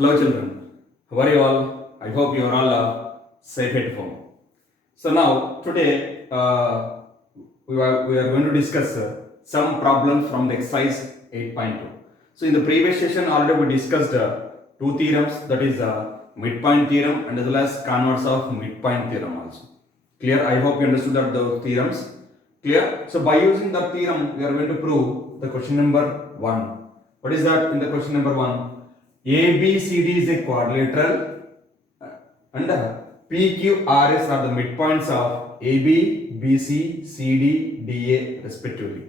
Hello children, how are you all? I hope you are all safe at home. So now today we are going to discuss some problems from the exercise 8.2. So in the previous session already we discussed two theorems, that is midpoint theorem and as well as converse of midpoint theorem also. Clear? I hope you understood that those theorems. Clear? So by using that theorem we are going to prove the question number 1. What is that in the question number 1? ABCD is a quadrilateral and PQRS are the midpoints of AB, BC, CD, DA respectively.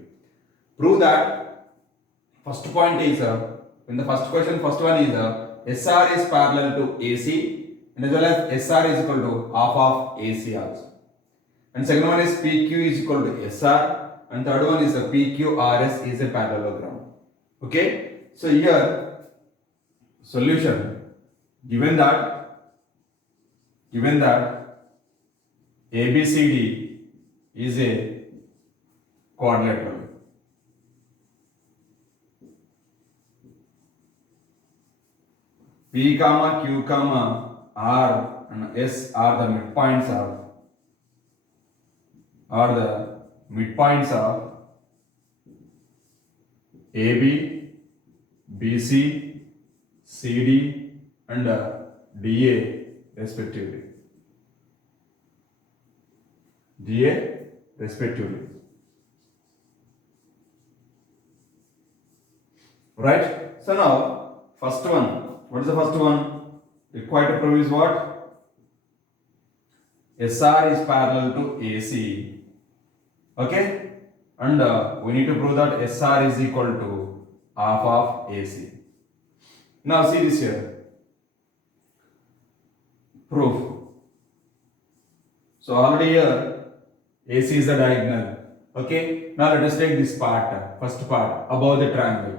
Prove that first point is in the first question, first one is SR is parallel to AC and as well as SR is equal to half of AC also. And second one is PQ is equal to SR and third one is PQRS is a parallelogram. Okay, so here solution given that ABCD is a quadrilateral. P comma Q comma R and S are the midpoints of AB, BC, CD and DA respectively. Right? So now, first one. What is the first one? Required to prove is what? SR is parallel to AC. Okay? And we need to prove that SR is equal to half of AC. Now see this here. Proof. So already here AC is the diagonal. Okay? Now let us take this part, first part, above the triangle.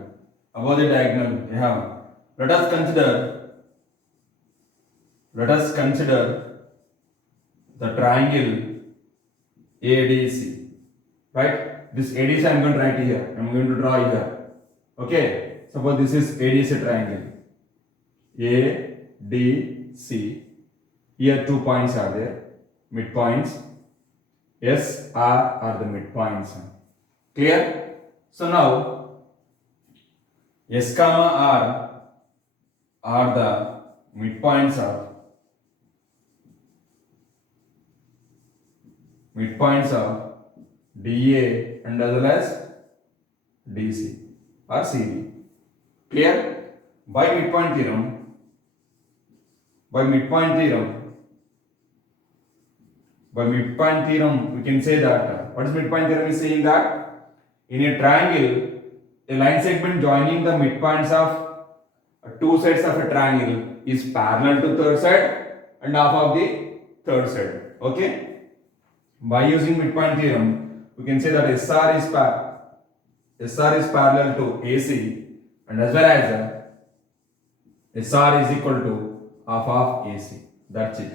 Above the diagonal we have. Let us consider the triangle ADC. Right? This ADC I am going to write here. I am going to draw here. Okay? Suppose this is ADC triangle. ADC. Here 2 points are there. Midpoints. S, R are the midpoints. Clear? So now S comma R are the midpoints of DA and as well as DC or CD. Clear? By midpoint theorem, we can say that what is midpoint theorem is saying that in a triangle, a line segment joining the midpoints of two sides of a triangle is parallel to third side and half of the third side. Okay? By using midpoint theorem, we can say that SR is parallel to AC and as well as SR is equal to half of AC. That's it.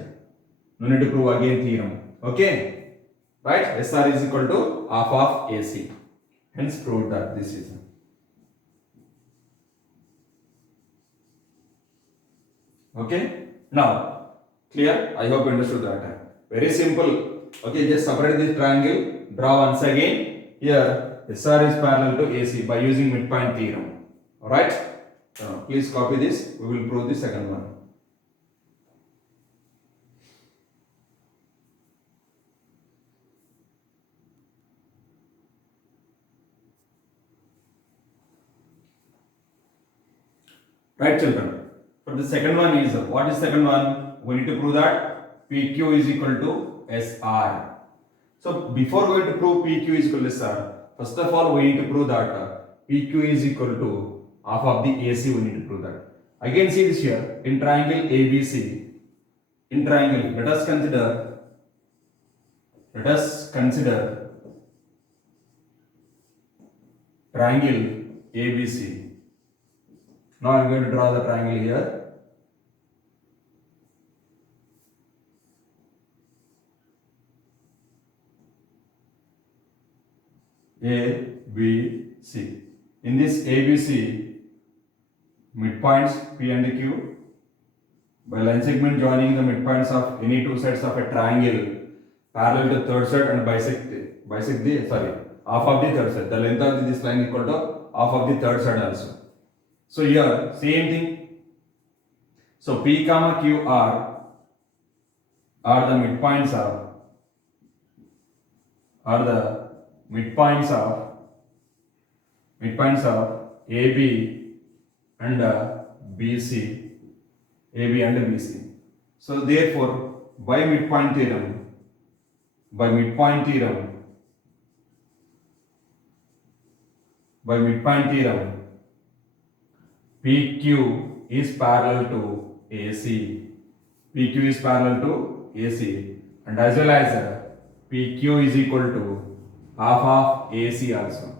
No need to prove again theorem. Okay? Right? SR is equal to half of AC. Hence proved that this is. Okay? Now, clear? I hope you understood that. Very simple. Okay, just separate this triangle. Draw once again. Here, SR is parallel to AC by using midpoint theorem. Alright? Please copy this. We will prove the second one. Right, children? For the second one is, what is second one? We need to prove that PQ is equal to SR. So before going to prove PQ is equal to SR, first of all we need to prove that PQ is equal to half of the AC. We need to prove that. Again see this here, in triangle ABC, in triangle, let us consider triangle ABC. Now I am going to draw the triangle here. A, B, C. In this ABC, midpoints P and Q by line segment joining the midpoints of any two sides of a triangle parallel to third side and bisect the half of the third side. The length of this line equal to half of the third side also. So here same thing. So P comma Q are the midpoints of AB and BC. AB and BC. So therefore, by midpoint theorem, PQ is parallel to AC. PQ is parallel to AC, and as well as PQ is equal to half of AC also.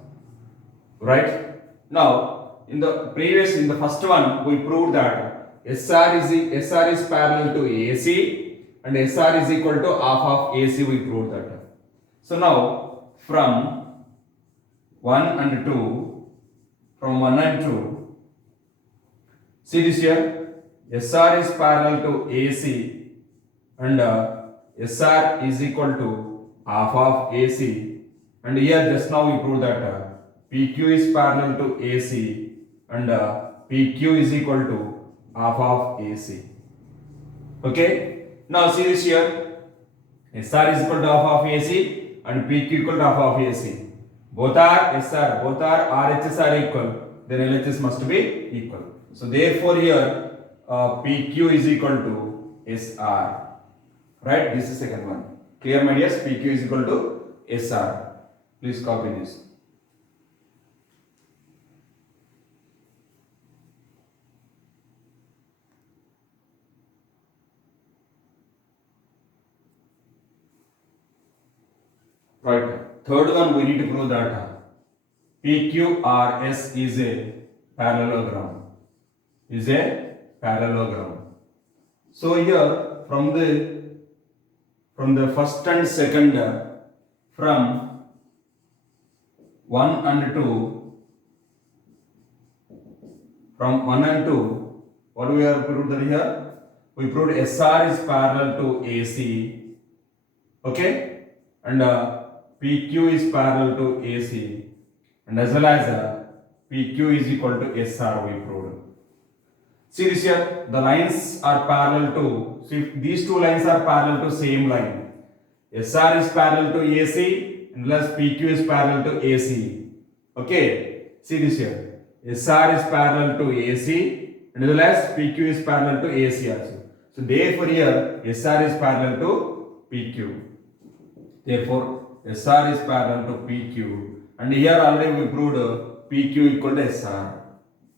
Right? Now, in the first one, we proved that SR is parallel to AC and SR is equal to half of AC. We proved that. So now, from 1 and 2, see this here, SR is parallel to AC and SR is equal to half of AC, and here just now we proved that PQ is parallel to AC and PQ is equal to half of AC. Okay, now see this here, SR is equal to half of AC and PQ equal to half of AC. Both are SR, both are RHS are equal, then LHS must be equal. So therefore here PQ is equal to SR. Right, this is second one. Clear my dears? PQ is equal to SR. Please copy this. Right. Third one, we need to prove that PQRS is a parallelogram. So here from the first and second, from 1 and 2, what we have proved here? We proved SR is parallel to AC. Okay, and PQ is parallel to AC, and as well as PQ is equal to SR we proved. See this here, the lines are parallel to, see these two lines are parallel to same line. SR is parallel to AC and plus PQ is parallel to AC. Okay, see this here, SR is parallel to AC and as well as PQ is parallel to AC also. So therefore here SR is parallel to PQ. Therefore SR is parallel to PQ, and here already we proved PQ equal to SR.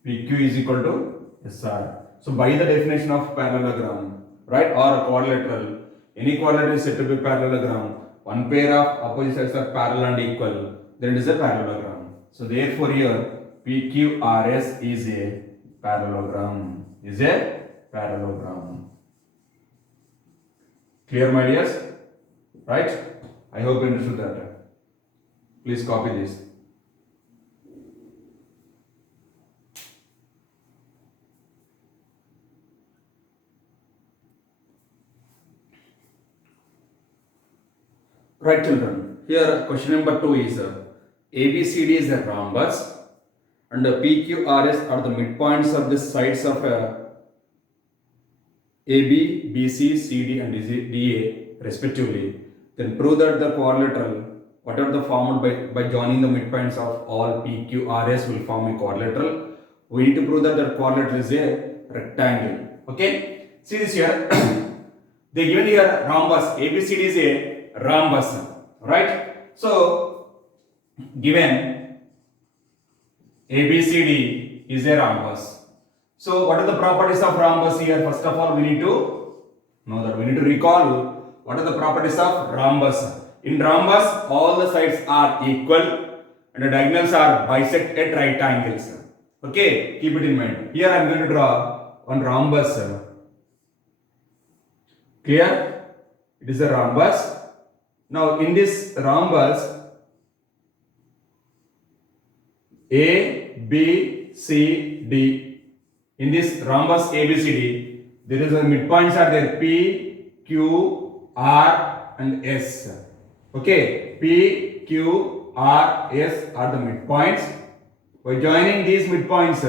PQ is equal to SR. So by the definition of parallelogram, right, or quadrilateral, any quadrilateral is said to be parallelogram. One pair of opposite sides are parallel and equal, then it is a parallelogram. So therefore here PQRS is a parallelogram. Clear my dears? Right? I hope you understood that. Please copy this. Right children, here question number 2 is ABCD is a rhombus and PQRS are the midpoints of the sides of AB, BC, CD and DA respectively. Then prove that the quadrilateral, whatever the formed by joining the midpoints of all PQRS will form a quadrilateral. We need to prove that the quadrilateral is a rectangle. Okay, see this here. They given here rhombus. ABCD is a rhombus, right? So given ABCD is a rhombus. So what are the properties of rhombus here? First of all, we need to know that. We need to recall what are the properties of rhombus. In rhombus, all the sides are equal and the diagonals are bisect at right angles. Okay, keep it in mind. Here I am going to draw one rhombus. Clear? It is a rhombus. Now in this rhombus, A, B, C, D. In this rhombus ABCD, there is a midpoints are there, P, Q, R and S. Okay, P, Q, R, S are the midpoints. By joining these midpoints,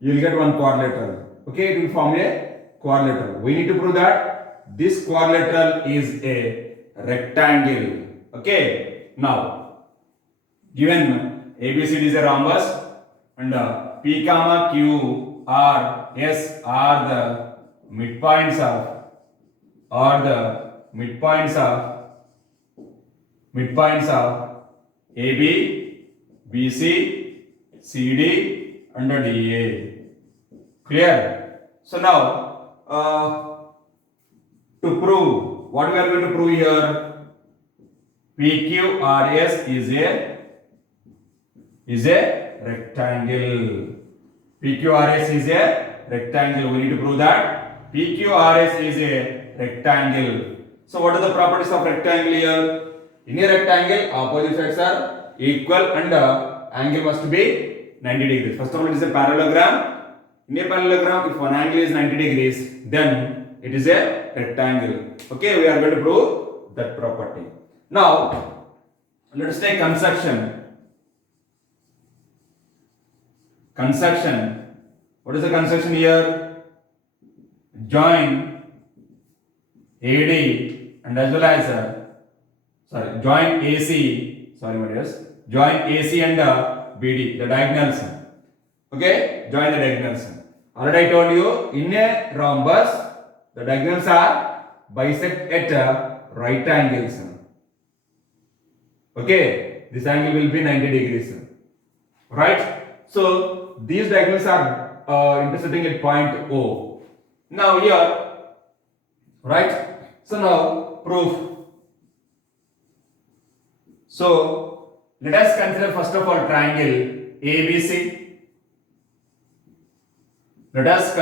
you will get one quadrilateral. Okay, it will form a quadrilateral. We need to prove that this quadrilateral is a rectangle. Okay, now given ABCD is a rhombus and P comma Q R S are the midpoints of AB, BC, CD and DA. Clear? So now to prove, what we are going to prove here, PQRS is a rectangle. PQRS is a rectangle. We need to prove that PQRS is a rectangle. So what are the properties of rectangle here? In a rectangle, opposite sides are equal and angle must be 90 degrees. First of all, it is a parallelogram. In a parallelogram, if one angle is 90 degrees, then it is a rectangle. Okay, we are going to prove that property. Now, let us take construction. Construction. What is the construction here? Join AD and as well as join AC. Sorry, my dears. Join AC and BD, the diagonals. Okay, join the diagonals. Already I told you, in a rhombus, the diagonals are bisect at right angles. Okay, this angle will be 90 degrees. Right? So these diagonals are intersecting at point O. Now here, right? So now proof. So let us consider first of all triangle ABC. Let us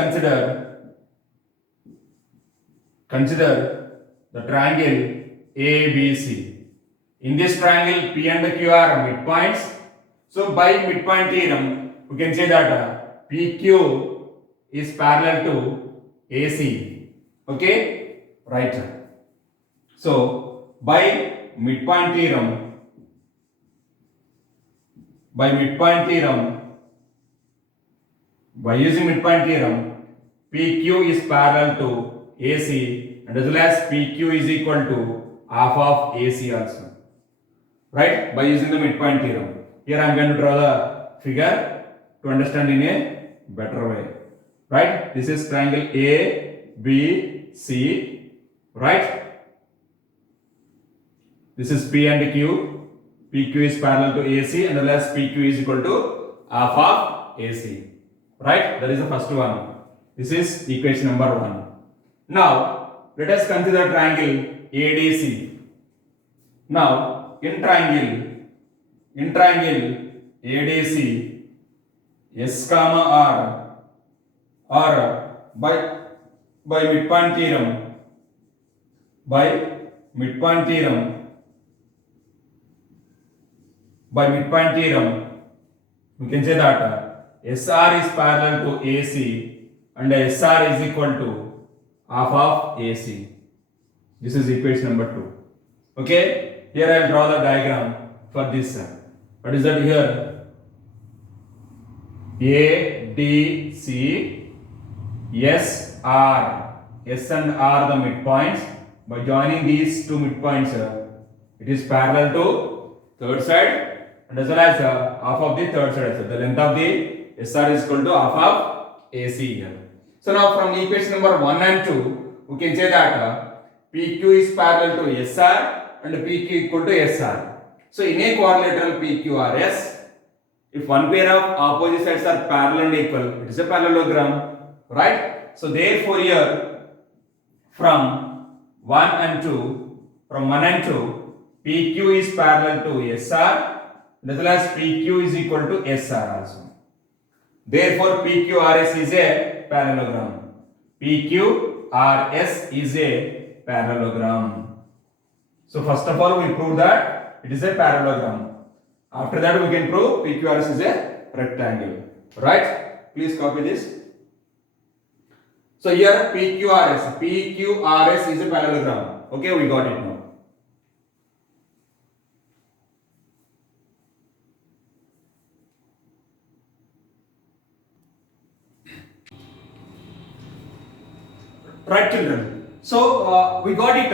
consider the triangle ABC. In this triangle, P and Q are midpoints. So by midpoint theorem, we can say that PQ is parallel to AC. Okay, right. So by midpoint theorem, by using midpoint theorem, PQ is parallel to AC and as well as PQ is equal to half of AC also. Right? By using the midpoint theorem. Here I am going to draw the figure to understand in a better way. Right? This is triangle A, B, C. Right? This is P and Q. PQ is parallel to AC and as well as PQ is equal to half of AC. Right? That is the first one. This is equation number 1. Now, let us consider triangle ADC. Now, in triangle ADC, S comma R, or by midpoint theorem, we can say that SR is parallel to AC and SR is equal to half of AC. This is equation number 2. Okay, here I will draw the diagram for this. What is that here? A, D, C, S, R. S and R the midpoints. By joining these two midpoints, it is parallel to third side and as well as half of the third side. The length of the SR is equal to half of AC here. So now from equation number 1 and 2, we can say that PQ is parallel to SR and PQ equal to SR. So in a quadrilateral PQRS, if one pair of opposite sides are parallel and equal, it is a parallelogram, right? So therefore here from 1 and 2, PQ is parallel to SR as well as PQ is equal to SR also. Therefore PQRS is a parallelogram. PQRS is a parallelogram. So first of all we prove that it is a parallelogram. After that we can prove PQRS is a rectangle. Right? Please copy this. So here PQRS is a parallelogram. Okay, we got it now. Right, children. So we got it.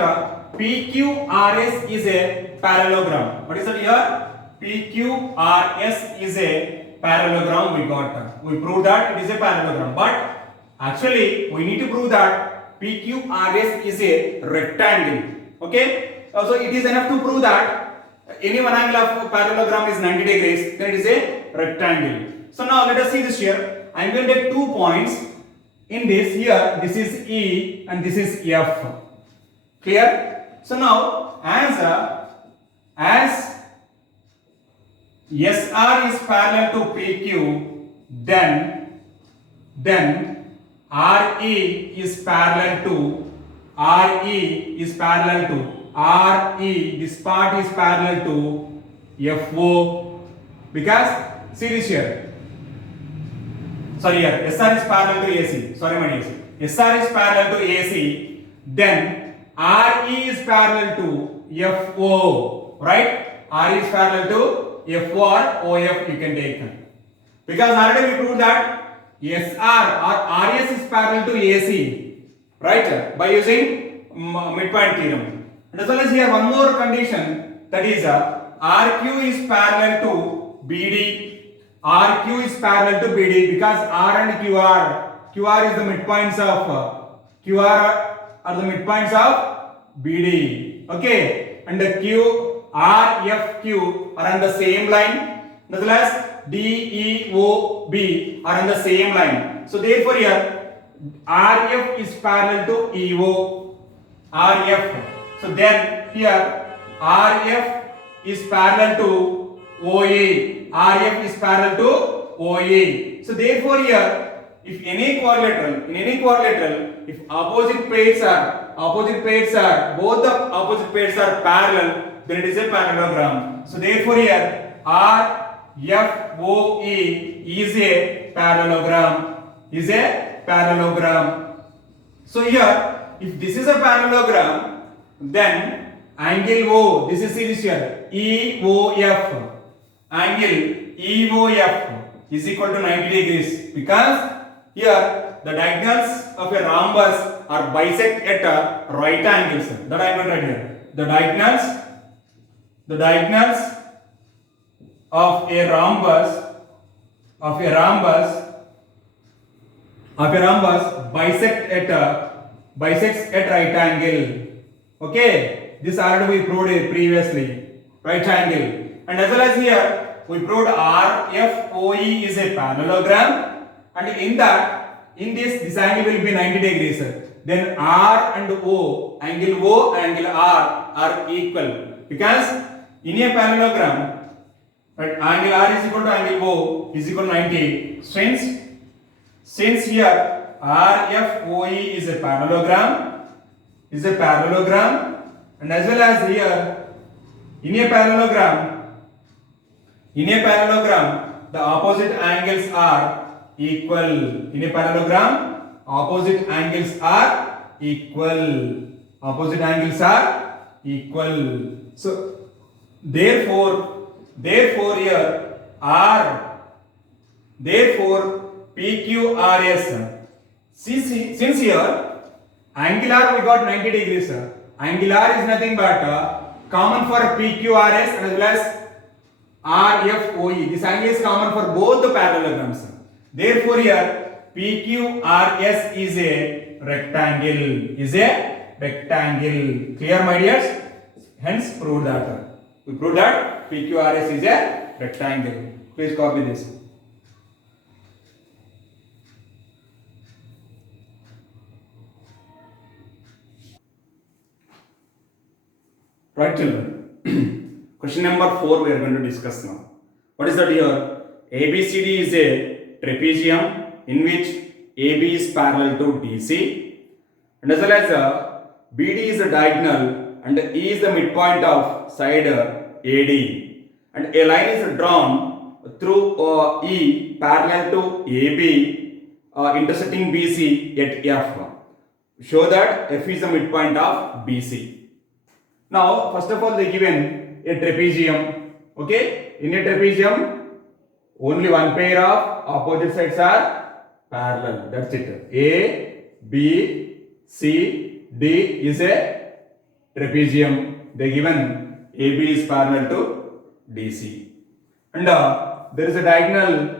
PQRS is a parallelogram. What is it here? PQRS is a parallelogram. We got. We proved that it is a parallelogram. But actually, we need to prove that PQRS is a rectangle. Okay. So it is enough to prove that any one angle of parallelogram is 90 degrees. Then it is a rectangle. So now let us see this here. I am going to take 2 points. In this here, this is E and this is F. Clear? So now, as SR is parallel to PQ, then RE is parallel to RE. This part is parallel to FO, because see this here. Sorry, here SR is parallel to AC. Sorry, my AC. SR is parallel to AC. Then RE is parallel to FO. Right? RE is parallel to FO or OF. You can take. Because already we proved that SR or RS is parallel to AC. Right? By using midpoint theorem. And as well as here one more condition, that is RQ is parallel to BD. RQ is parallel to BD because R and QR is the midpoints of BD. Okay, and the QRFQ are on the same line. Nonetheless, DEOB are on the same line. So therefore here RF is parallel to EO. RF. So then here RF is parallel to OE. RF is parallel to OE. So therefore here, if in any quadrilateral, if both the opposite pairs are parallel, then it is a parallelogram. So therefore here RFOE is a parallelogram. So here, if this is a parallelogram, then angle O, this is series here, EOF. Angle EOF is equal to 90 degrees, because here the diagonals of a rhombus are bisect at right angles. That I am going to write here. The diagonals of a rhombus bisects at right angle. Okay, this already we proved previously. Right angle. And as well as here, we proved RFOE is a parallelogram, and in this angle will be 90 degrees. Then R and O, angle R are equal, because in a parallelogram, right, angle R is equal to angle O is equal to 90. Since here RFOE is a parallelogram, and as well as here in a parallelogram, the opposite angles are equal. In a parallelogram, opposite angles are equal. So therefore here PQRS. Since here angular we got 90 degrees. Angular is nothing but common for PQRS and as well as RFOE. This angle is common for both the parallelograms. Therefore here PQRS is a rectangle. Clear, my dears? Hence prove that. We prove that PQRS is a rectangle. Please copy this. Right, children. Question number 4 we are going to discuss now. What is that here? ABCD is a trapezium in which AB is parallel to DC, and as well as BD is a diagonal and E is the midpoint of side AD, and a line is drawn through E parallel to AB intersecting BC at F. Show that F is the midpoint of BC. Now, first of all, they given a trapezium. Okay, in a trapezium, only one pair of opposite sides are parallel. That's it. A, B, C, D is a trapezium. They given AB is parallel to DC, and there is a diagonal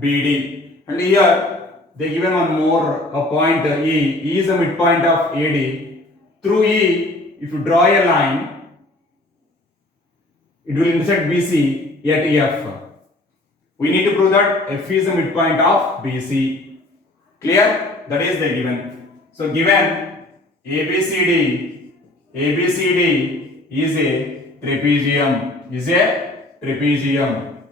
BD, and here they given one more a point E. E is the midpoint of AD. Through E, if you draw a line, it will intersect BC at F. We need to prove that F is the midpoint of BC. Clear? That is the given. So given ABCD is a trapezium.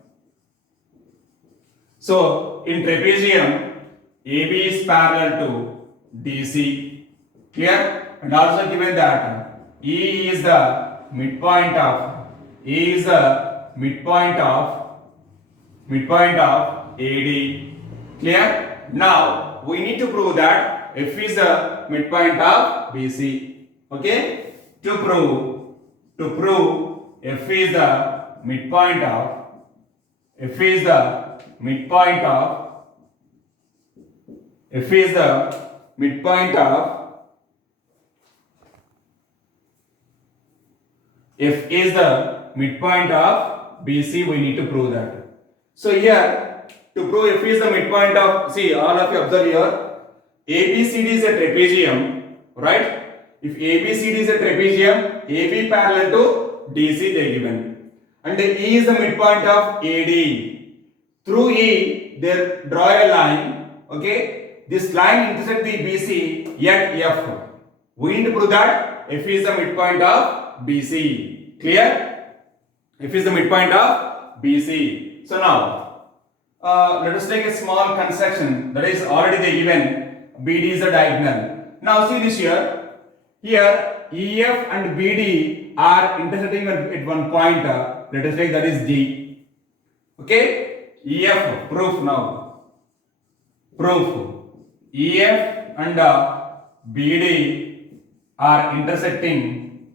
So in trapezium, AB is parallel to DC. Clear? And also given that E is the midpoint of AD. Clear? Now we need to prove that F is the midpoint of BC. Okay? To prove F is the midpoint of BC, we need to prove that. So here, to prove F is the midpoint of, see, all of you observe here, ABCD is a trapezium, right? If ABCD is a trapezium, AB parallel to DC they given, and E is the midpoint of AD. Through E, they draw a line. Okay, this line intersects the BC at F. We need to prove that F is the midpoint of BC. Clear? F is the midpoint of BC. So now, let us take a small construction, that is already they given BD is a diagonal. Now see this here. Here EF and BD are intersecting at one point. Let us take that is G. Okay, EF proof now. Proof EF and BD are intersecting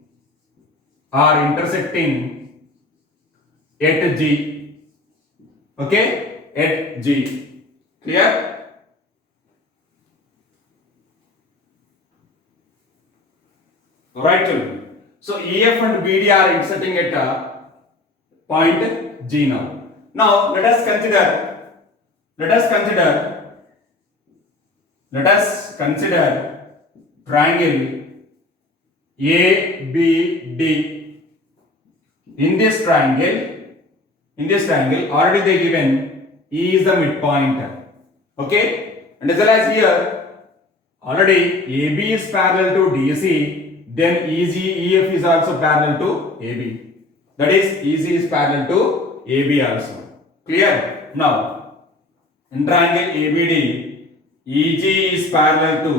at G. Okay, at G. Clear? Right, children. So EF and BD are intersecting at point G now. Now let us consider triangle ABD. In this triangle already they given E is the midpoint. Okay, and as well as here already AB is parallel to DC. Then EF is also parallel to AB. That is, EZ is parallel to AB also. Clear? Now, in triangle ABD, EG is parallel to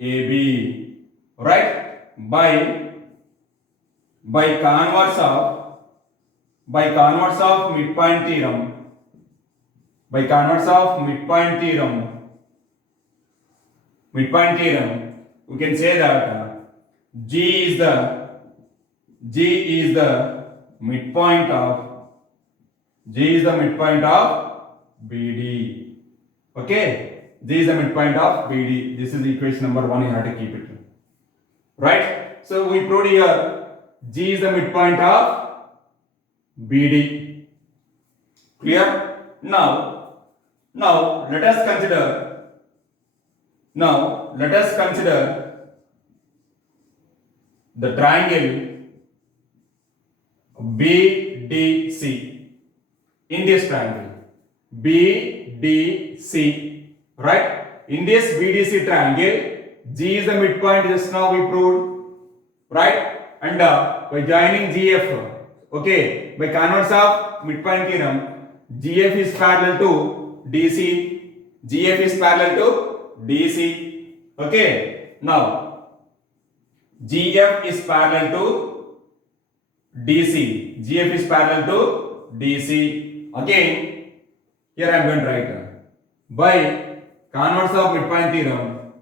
AB. Right? By converse of midpoint theorem. We can say that G is the midpoint of BD. Okay, G is the midpoint of BD. This is equation number 1. You have to keep it right. So we proved here G is the midpoint of BD. Clear? Now let us consider the triangle BDC. In this triangle BDC, right? In this BDC triangle, G is the midpoint. Just now we proved, right? And by joining GF, okay, by converse of midpoint theorem, GF is parallel to DC. GF is parallel to DC. Okay, now GF is parallel to DC. GF is parallel to DC. Again, Here I am going to write by converse of midpoint theorem,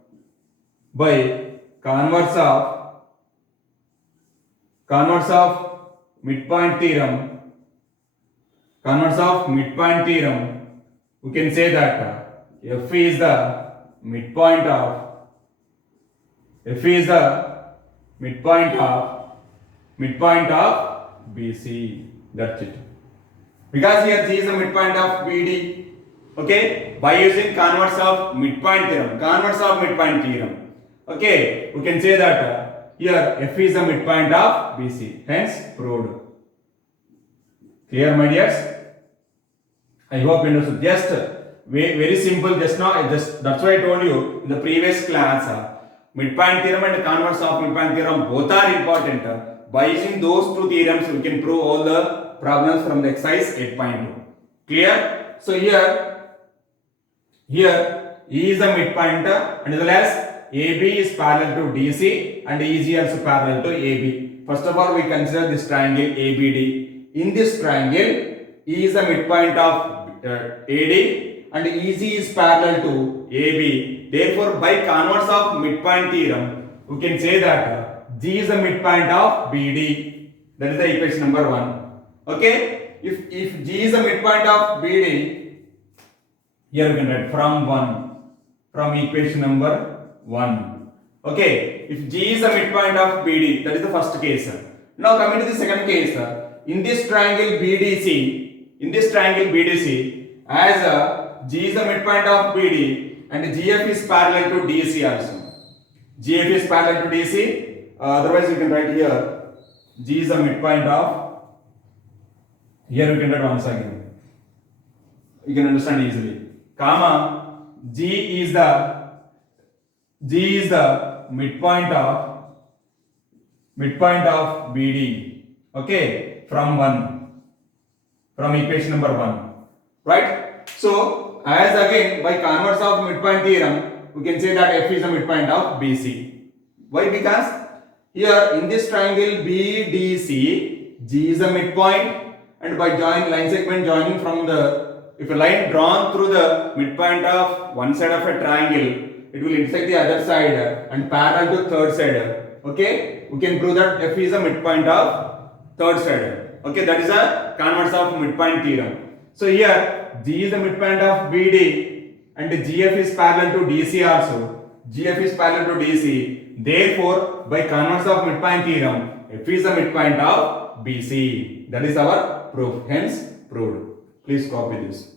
by converse of midpoint theorem, we can say that f is the midpoint of BC. That's it. Because here G is the midpoint of BD. Okay, by using converse of midpoint theorem, okay, we can say that here f is the midpoint of BC. Hence proved. Clear, my dears? I hope you understood. Just very simple. Just that's why I told you in the previous class. Midpoint theorem and converse of midpoint theorem both are important. By using those two theorems, we can prove all the problems from the exercise 8.2. Clear? So here E is the midpoint and as well as AB is parallel to DC and EG also parallel to AB. First of all, we consider this triangle ABD. In this triangle, E is the midpoint of AD and EG is parallel to AB. Therefore, by converse of midpoint theorem, we can say that G is the midpoint of BD. That is the equation number 1. Okay? If G is the midpoint of BD, here we can write from equation number 1. Okay? If G is the midpoint of BD, that is the first case. Now coming to the second case, in this triangle BDC, as G is the midpoint of BD and GF is parallel to DC also. GF is parallel to DC. Otherwise, you can write here G is the midpoint of. Here we can write once again. You can understand easily. Comma G is the midpoint of BD. Okay, from equation number 1. Right? So, as again by converse of midpoint theorem, we can say that F is the midpoint of BC. Why? Because here in this triangle BDC, G is the midpoint, and by line segment joining from if a line drawn through the midpoint of one side of a triangle, it will intersect the other side and parallel to third side. Okay, we can prove that F is the midpoint of third side. Okay, that is a converse of midpoint theorem. So here G is the midpoint of BD and GF is parallel to DC also. GF is parallel to DC. Therefore, by converse of midpoint theorem, F is the midpoint of BC. That is our proof. Hence proved. Please copy this.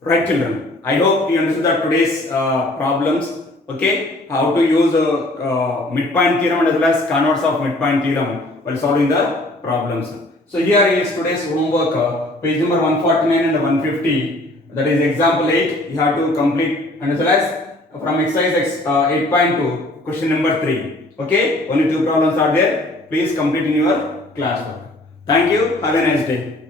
Right, children. I hope you understood that today's problems. Okay, how to use midpoint theorem and as well as converse of midpoint theorem while solving the problems. So here is today's homework, page number 149 and 150. That is example 8. You have to complete, and as well as from exercise 8.2, question number 3. Okay, only 2 problems are there. Please complete in your classwork. Thank you. Have a nice day.